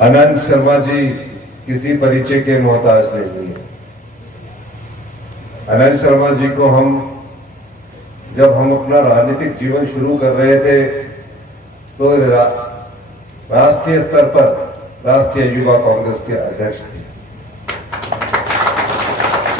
अनंत शर्मा जी किसी परिचय के मोहताज नहीं है। अनंत शर्मा जी को जब हम अपना राजनीतिक जीवन शुरू कर रहे थे तो राष्ट्रीय स्तर पर राष्ट्रीय युवा कांग्रेस के अध्यक्ष थे।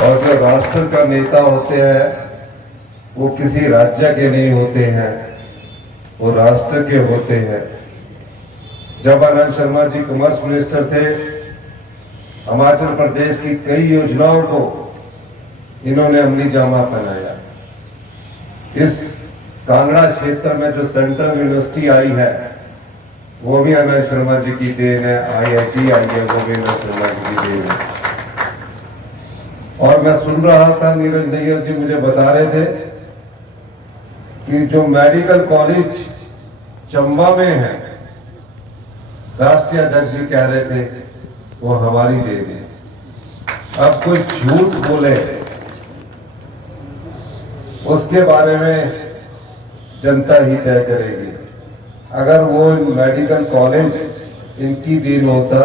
और जो राष्ट्र का नेता होते हैं वो किसी राज्य के नहीं होते हैं, वो राष्ट्र के होते हैं। जब अनंत शर्मा जी कॉमर्स मिनिस्टर थे, हिमाचल प्रदेश की कई योजनाओं को इन्होंने अमली जामा पहनाया। इस कांगड़ा क्षेत्र में जो सेंट्रल यूनिवर्सिटी आई है वो भी अनंत शर्मा जी की देन है। IIT आई है वो भी अनंत शर्मा जी की देन है। और मैं सुन रहा था, नीरज नैयर जी मुझे बता रहे थे कि जो मेडिकल कॉलेज चंबा में है, राष्ट्रीय अध्यक्ष जी कह रहे थे वो हमारी देन है। अब कोई झूठ बोले उसके बारे में जनता ही तय करेगी। अगर वो मेडिकल कॉलेज इनकी देन होता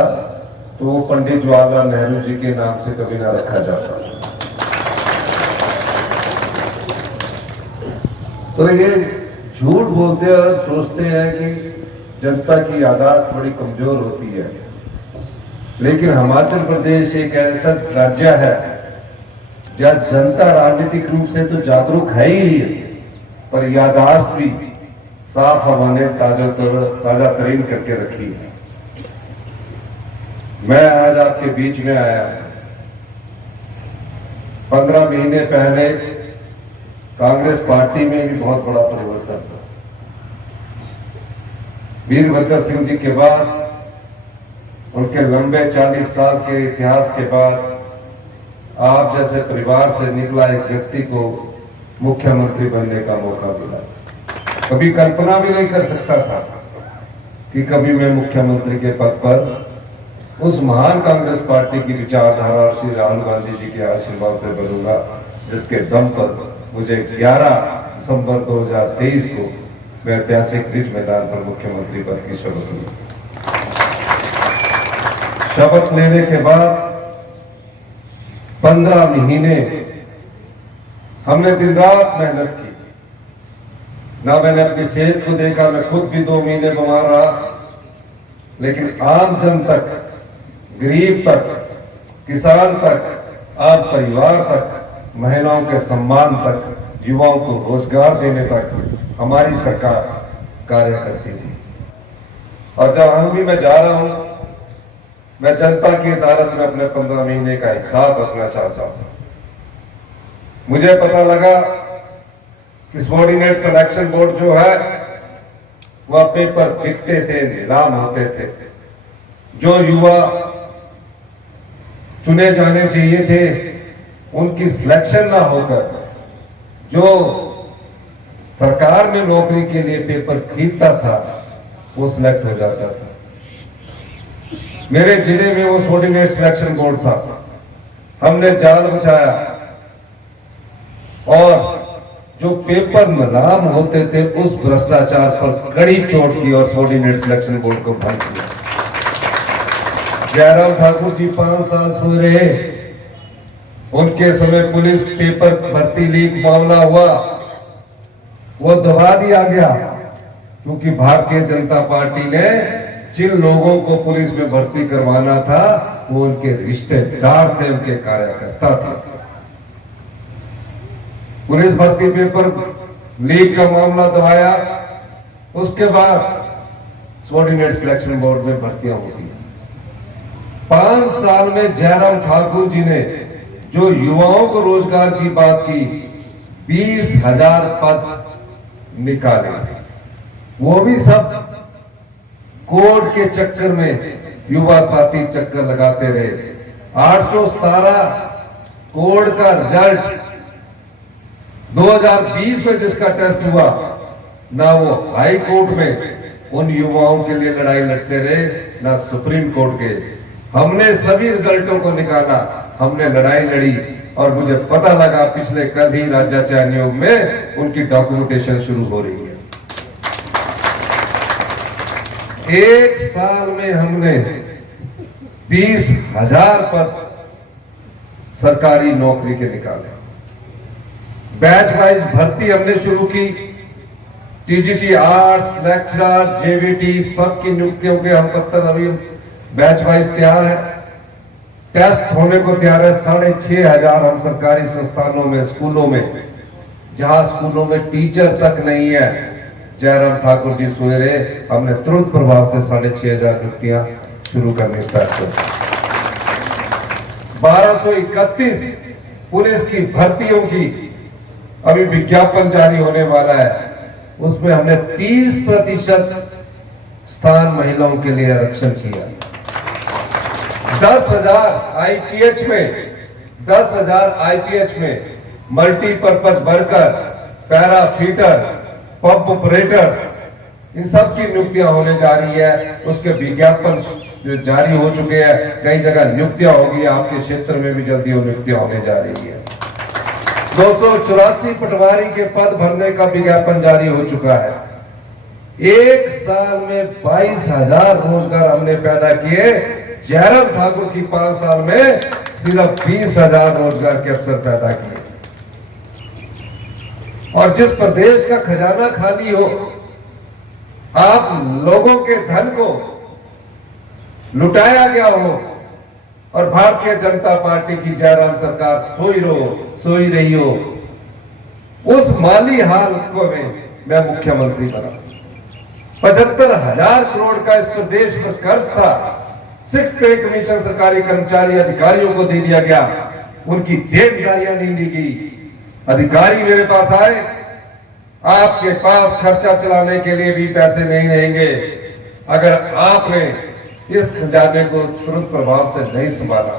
तो वो पंडित जवाहरलाल नेहरू जी के नाम से कभी ना रखा जाता। तो ये झूठ बोलते हैं और सोचते हैं कि जनता की याददाश्त बड़ी कमजोर होती है, लेकिन हिमाचल प्रदेश एक ऐसा राज्य है जहां जनता राजनीतिक रूप से तो जागरूक है ही, पर याददाश्त भी साफ हवा ने ताजा तरीन करके रखी है। मैं आज आपके बीच में आया। 15 महीने पहले कांग्रेस पार्टी में भी बहुत बड़ा परिवर्तन था। वीरभद्र सिंह जी के बाद, उनके लंबे 40 साल के इतिहास के बाद आप जैसे परिवार से निकला एक व्यक्ति को मुख्यमंत्री बनने का मौका मिला। कभी कल्पना भी नहीं कर सकता था कि कभी मैं मुख्यमंत्री के पद पर उस महान कांग्रेस पार्टी की विचारधारा और श्री राहुल गांधी जी के आशीर्वाद से बनूंगा, जिसके दम पर मुझे 11 दिसंबर 2023 को मैं ऐतिहासिक रिज मैदान पर मुख्यमंत्री पद की शपथ ली। शपथ लेने के बाद 15 महीने हमने दिन रात मेहनत की। ना मैंने अपनी सेहत को देखा, मैं खुद भी 2 महीने बीमार रहा, लेकिन आम जन तक, गरीब तक, किसान तक, आप परिवार तक, महिलाओं के सम्मान तक, युवाओं को रोजगार देने तक हमारी सरकार कार्य करती थी। और जब भी मैं जा रहा हूं, मैं जनता की अदालत में अपने 15 महीने का हिसाब रखना चाहता हूं। मुझे पता लगा कि सबॉर्डिनेट सिलेक्शन बोर्ड जो है वह पेपर बिकते थे, नीलाम होते थे। जो युवा चुने जाने चाहिए थे उनकी सिलेक्शन ना होकर जो सरकार में नौकरी के लिए पेपर खरीदता था वो सिलेक्ट हो जाता था। मेरे जिले में वो सबॉर्डिनेट सिलेक्शन बोर्ड था। हमने जाल बचाया और जो पेपर नीलाम होते थे उस भ्रष्टाचार पर कड़ी चोट की और सबॉर्डिनेट सिलेक्शन बोर्ड को बंद किया। जयराम ठाकुर जी 5 साल सोए रहे। उनके समय पुलिस पेपर भर्ती लीक मामला हुआ, वो दबा दिया गया, क्योंकि भारतीय जनता पार्टी ने जिन लोगों को पुलिस में भर्ती करवाना था वो उनके रिश्तेदार थे, उनके कार्यकर्ता थे। पुलिस भर्ती पेपर लीक का मामला दबाया, उसके बाद सबॉर्डिनेट सिलेक्शन बोर्ड में भर्तियां होती हैं। 5 साल में जयराम ठाकुर जी ने जो युवाओं को रोजगार की बात की, 20,000 पद निकाले। वो भी सब कोड के चक्कर में, युवा साथी चक्कर लगाते रहे। 817 कोड का रिजल्ट 2020 में जिसका टेस्ट हुआ, ना वो हाई कोर्ट में उन युवाओं के लिए लड़ाई लड़ते रहे, ना सुप्रीम कोर्ट के। हमने सभी रिजल्टों को निकाला, हमने लड़ाई लड़ी और मुझे पता लगा पिछले कल ही राज्य चयन आयोग में उनकी डॉक्यूमेंटेशन शुरू हो रही है। 1 साल में हमने 20,000 पद सरकारी नौकरी के निकाले। बैच वाइज भर्ती हमने शुरू की। टीजीटी आर्ट्स, लेक्चरर, जेवीटी सबकी नियुक्तियों के हम पत्र अभी बैच वाइज तैयार है। टेस्ट होने को तैयार है। 6,500 हम सरकारी संस्थानों में, स्कूलों में, जहां स्कूलों में टीचर तक नहीं है, जयराम ठाकुर जी सुनेरे, हमने तुरंत प्रभाव से 6,500 नियुक्तियां शुरू करनी स्टार्ट कर। 1231 पुलिस की भर्तियों की अभी विज्ञापन जारी होने वाला है। उसमें हमने 30% स्थान महिलाओं के लिए आरक्षण किया। 10,000 आईपीएच में 10,000 आईपीएच में multipurpose worker, para fitter, pump operator, इन सब की नियुक्तियां होने जा रही है। उसके विज्ञापन जो जारी हो चुके हैं, कई जगह नियुक्तियां होगी। आपके क्षेत्र में भी जल्दी वो नियुक्तियां होने जा रही है। 284 पटवारी के पद भरने का विज्ञापन जारी हो चुका है। एक साल में 22,000 रोजगार हमने पैदा किए। जयराम ठाकुर की 5 साल में सिर्फ 20,000 रोजगार के अवसर पैदा किए। और जिस प्रदेश का खजाना खाली हो, आप लोगों के धन को लुटाया गया हो और भारतीय जनता पार्टी की जयराम सरकार सोई रही हो, उस माली हालत को मैं मुख्यमंत्री बना। 75,000 करोड़ का इस प्रदेश में कर्ज था। 6th पे कमीशन सरकारी कर्मचारी अधिकारियों को दे दिया गया। उनकी देनदारियां नहीं दी गई। अधिकारी मेरे पास आए, आपके पास खर्चा चलाने के लिए भी पैसे नहीं रहेंगे अगर आपने इस खजाने को तुरंत प्रभाव से नहीं संभाला।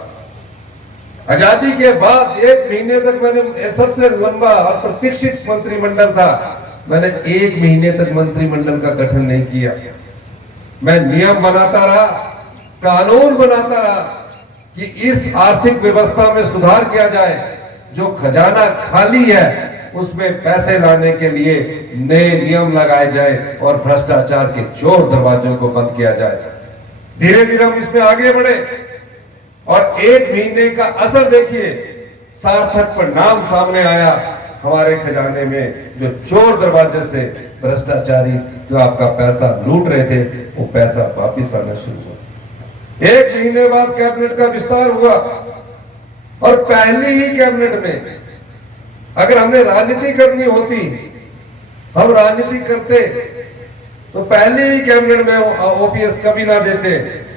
आजादी के बाद 1 महीने तक मैंने सबसे लंबा और प्रतीक्षित मंत्रिमंडल था। मैंने 1 महीने तक मंत्रिमंडल का गठन नहीं किया। मैं नियम बनाता रहा, कानून बनाता रहा कि इस आर्थिक व्यवस्था में सुधार किया जाए। जो खजाना खाली है उसमें पैसे लाने के लिए नए नियम लगाए जाए और भ्रष्टाचार के चोर दरवाजों को बंद किया जाए। धीरे धीरे हम इसमें आगे बढ़े और 1 महीने का असर देखिए, सार्थक परिणाम सामने आया। हमारे खजाने में जो चोर दरवाजे से भ्रष्टाचारी जो आपका पैसा लूट रहे थे, वो पैसा वापिस आना शुरू हुआ। 1 महीने बाद कैबिनेट का विस्तार हुआ और पहली ही कैबिनेट में अगर हमें राजनीति करनी होती, हम राजनीति करते तो पहले ही कैबिनेट में ओपीएस कभी ना देते।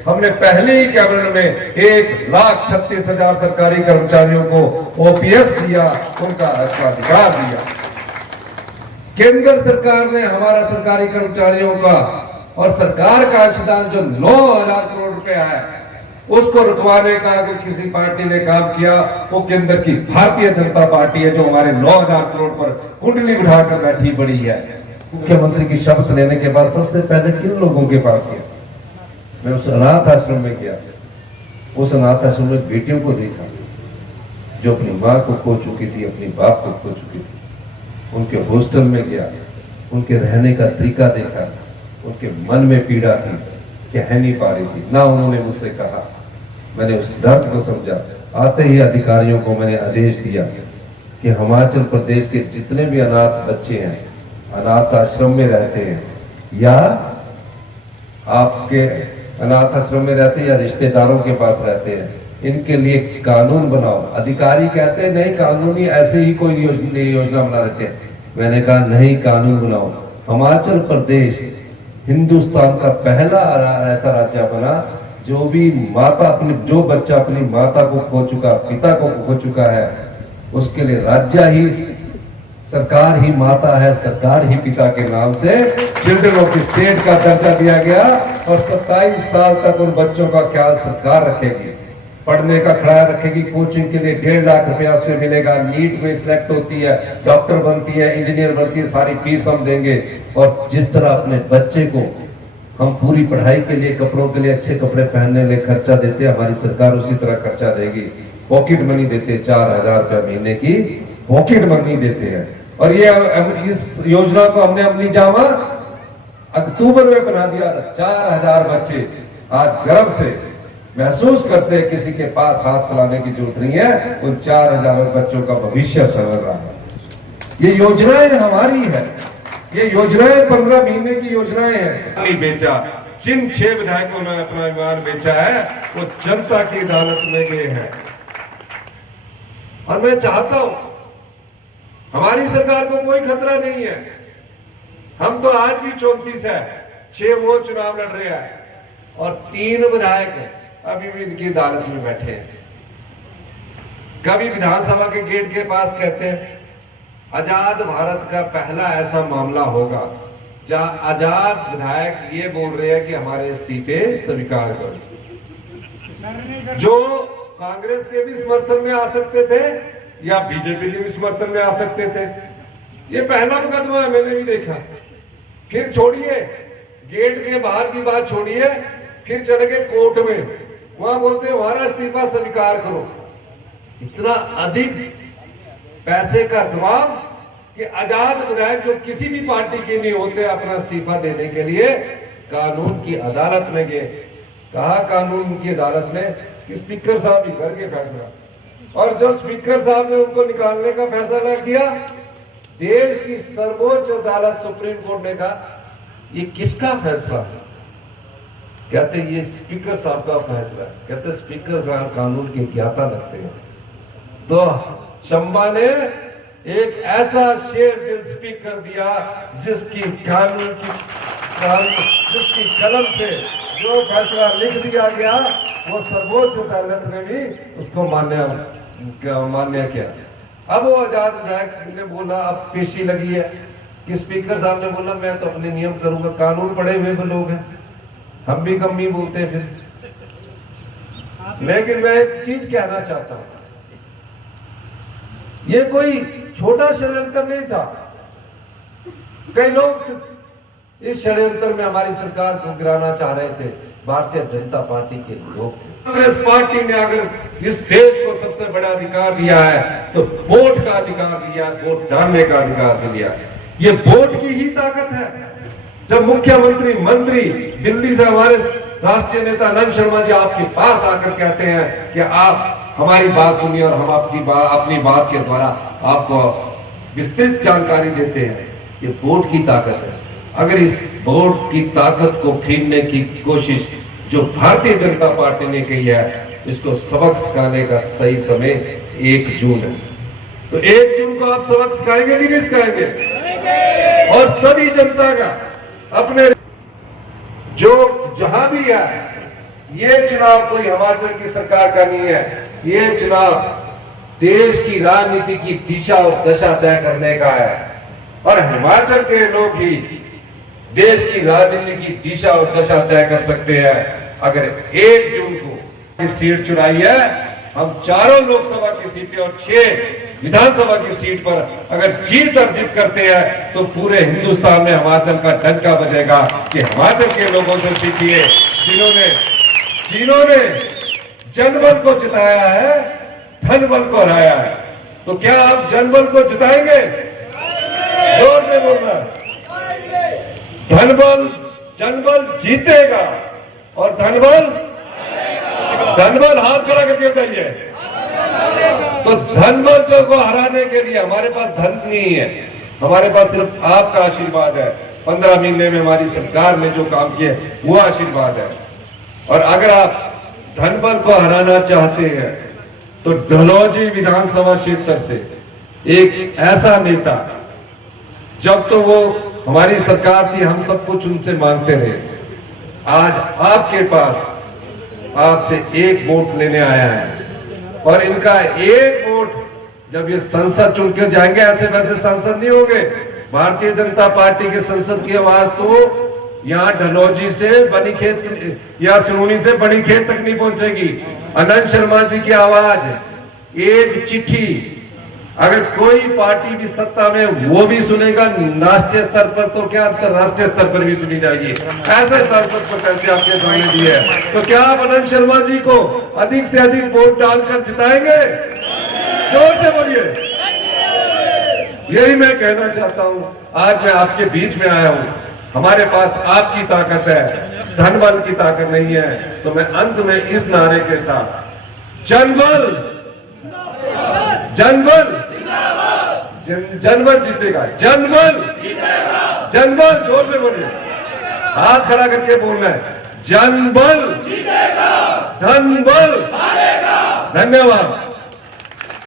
हमने पहले ही कैबिनेट में 1,36,000 सरकारी कर्मचारियों को ओपीएस दिया, उनका अधिकार दिया। केंद्र सरकार ने हमारा सरकारी कर्मचारियों का और सरकार का अंशदान जो 9,000 करोड़ रुपया है, उसको रुकवाने का अगर किसी पार्टी ने काम किया, वो केंद्र की भारतीय जनता पार्टी है, जो हमारे 9,000 करोड़ पर कुंडली बिठाकर बैठी पड़ी है। मुख्यमंत्री की शपथ लेने के बाद सबसे पहले किन लोगों के पास गया? मैं उस अनाथ आश्रम में गया। उस अनाथ आश्रम में बेटियों को देखा जो अपनी माँ को खो चुकी थी, अपनी बाप को खो चुकी थी। उनके हॉस्टल में गया, उनके रहने का तरीका देखा। उनके मन में पीड़ा थी, कह नहीं पा रही थी, ना उन्होंने मुझसे कहा। मैंने उस दर्द को समझा। आते ही अधिकारियों को मैंने आदेश दिया कि हिमाचल प्रदेश के जितने भी अनाथ बच्चे हैं, अनाथ आश्रम में रहते हैं या आपके अनाथ आश्रम में रहते हैं या रिश्तेदारों के पास रहते हैं, इनके लिए कानून बनाओ। अधिकारी कहते हैं नहीं, कानूनी ऐसे ही कोई योजना बना देते हैं। मैंने कहा नहीं, कानून बनाओ। हिमाचल प्रदेश हिंदुस्तान का पहला ऐसा राज्य बना जो बच्चा अपनी माता को खो चुका, पिता को खो चुका है, उसके लिए राज्य ही, सरकार ही माता है, सरकार ही पिता के नाम से चिल्ड्रन ऑफ स्टेट का दर्जा दिया गया। और 27 साल तक उन बच्चों का ख्याल सरकार रखेगी, पढ़ने का ख्याल रखेगी। कोचिंग के लिए 1.5 लाख रुपया से मिलेगा। नीट में सिलेक्ट होती है, डॉक्टर बनती है, इंजीनियर बनती है, सारी फीस हम देंगे। और जिस तरह अपने बच्चे को हम पूरी पढ़ाई के लिए, कपड़ों के लिए, अच्छे कपड़े पहनने के लिए खर्चा देते हैं, हमारी सरकार उसी तरह खर्चा देगी। पॉकेट मनी देते, 4,000 रुपया महीने की पॉकेट मनी देते हैं। और ये इस योजना को हमने अमली जामा अक्टूबर में बना दिया। 4,000 बच्चे आज गर्व से महसूस करते हैं किसी के पास हाथ फैलाने की जरूरत नहीं है। उन 4,000 बच्चों का भविष्य संवर रहा है। ये योजनाएं हमारी है, ये योजनाएं 15 महीने की योजनाएं हैं। नहीं बेचा, जिन 6 विधायकों ने अपना ईमान बेचा है वो जनता की अदालत में गए हैं। और मैं चाहता हूं हमारी सरकार को कोई खतरा नहीं है। हम तो आज भी 34 है, 6 वो चुनाव लड़ रहे हैं और 3 विधायक अभी भी इनकी अदालत में बैठे हैं। कभी विधानसभा के गेट के पास कहते हैं आजाद भारत का पहला ऐसा मामला होगा जहां आजाद विधायक ये बोल रहे हैं कि हमारे इस्तीफे स्वीकार करो। जो कांग्रेस के भी समर्थन में आ सकते थे या बीजेपी के भी समर्थन में आ सकते थे। ये पहला मुकदमा है, मैंने भी देखा। फिर छोड़िए गेट के बाहर की बात छोड़िए, फिर चले गए कोर्ट में, वहां बोलते हैं हमारा इस्तीफा स्वीकार करो। इतना अधिक पैसे का दबाव कि आजाद विधायक जो किसी भी पार्टी के नहीं होते अपना इस्तीफा देने के लिए कानून की अदालत में गए। कहा कानून की अदालत में कि स्पीकर साहब ही करके फैसला, और जब स्पीकर साहब ने उनको निकालने का फैसला किया, देश की सर्वोच्च अदालत सुप्रीम कोर्ट ने कहा ये किसका फैसला है? कहते ये स्पीकर साहब का फैसला है। कहते स्पीकर कानून की ज्ञाता लगते हैं। तो चंबा ने एक ऐसा शेर दिल स्पीकर दिया जिसकी कलम से जो फैसला लिख दिया गया वो सर्वोच्च अदालत ने भी उसको मान्य किया। अब वो आजाद विधायक ने बोला, अब पेशी लगी है कि स्पीकर साहब ने बोला मैं तो अपने नियम करूंगा। कानून पढ़े हुए भी लोग हैं, हम भी कम ही बोलते हैं फिर। लेकिन मैं एक चीज कहना चाहता हूं, ये कोई छोटा षड्यंत्र नहीं था। कई लोग इस षड्यंत्र में हमारी सरकार को गिराना चाह रहे थे। भारतीय जनता पार्टी के लोग, कांग्रेस पार्टी ने अगर इस देश को सबसे बड़ा अधिकार दिया है तो वोट का अधिकार दिया, वोट डालने का अधिकार दिया। ये वोट की ही ताकत है। जब मुख्यमंत्री मंत्री दिल्ली से हमारे राष्ट्रीय नेता आनंद शर्मा जी आपके पास आकर कहते हैं कि आप हमारी बात सुनिए और हम अपनी बात के द्वारा आपको विस्तृत जानकारी देते हैं, ये वोट की ताकत है। अगर इस वोट की ताकत को छीनने की कोशिश जो भारतीय जनता पार्टी ने की है, इसको सबक सिखाने का सही समय 1 जून है। तो 1 जून को आप सबक सिखाएंगे कि नहीं सिखाएंगे? और सभी जनता का अपने जो जहां भी है, ये चुनाव कोई हिमाचल की सरकार का नहीं है, ये चुनाव देश की राजनीति की दिशा और दशा तय करने का है। और हिमाचल के लोग ही देश की राजनीति की दिशा और दशा तय कर सकते हैं। अगर 1 जून को सीट चुराई है, हम 4 लोकसभा की सीटें और 6 विधानसभा की सीट पर अगर जीत अर्जित करते हैं तो पूरे हिंदुस्तान में हिमाचल का डंका बजेगा कि हिमाचल के लोगों से सीखिए जिन्होंने जनबल को जिताया है, धनबल को हराया है। तो क्या आप जनबल को जिताएंगे? जोर से बोलना। जनबल जीतेगा और धनबल हाथ खड़ा करके बताइए। तो धनबल को हराने के लिए हमारे पास धन नहीं है, हमारे पास सिर्फ आपका आशीर्वाद है। 15 महीने में हमारी सरकार ने जो काम किए वो आशीर्वाद है। और अगर आप धनबल को हराना चाहते हैं तो डलहौजी विधानसभा क्षेत्र से एक ऐसा नेता, जब तो वो हमारी सरकार थी हम सब कुछ उनसे मांगते रहे, आज आपके पास आपसे 1 वोट लेने आया है। और इनका 1 वोट जब ये संसद चुनकर जाएंगे, ऐसे वैसे सांसद नहीं होंगे। भारतीय जनता पार्टी के संसद की आवाज तो यहाँ डलहौजी से बनीखेत या सुरूनी से बनीखेत तक नहीं पहुंचेगी। आनंद शर्मा जी की आवाज एक चिट्ठी अगर कोई पार्टी भी सत्ता में वो भी सुनेगा राष्ट्रीय स्तर पर, तो क्या अंतरराष्ट्रीय स्तर पर भी सुनी जाएगी। ऐसे सांसद को कैसे आपके सामने दिए है, तो क्या आप आनंद शर्मा जी को अधिक से अधिक वोट डालकर जिताएंगे? जोर से बोलिए। यही मैं कहना चाहता हूं। आज मैं आपके बीच में आया हूं, हमारे पास आपकी ताकत है। धन बल की ताकत नहीं है। तो मैं अंत में इस नारे के साथ जनबल जनबल जनबल जीतेगा, जनबल जनबल, जोर से बोलिए, हाथ खड़ा करके बोलना है, जनबल धनबल। धन्यवाद।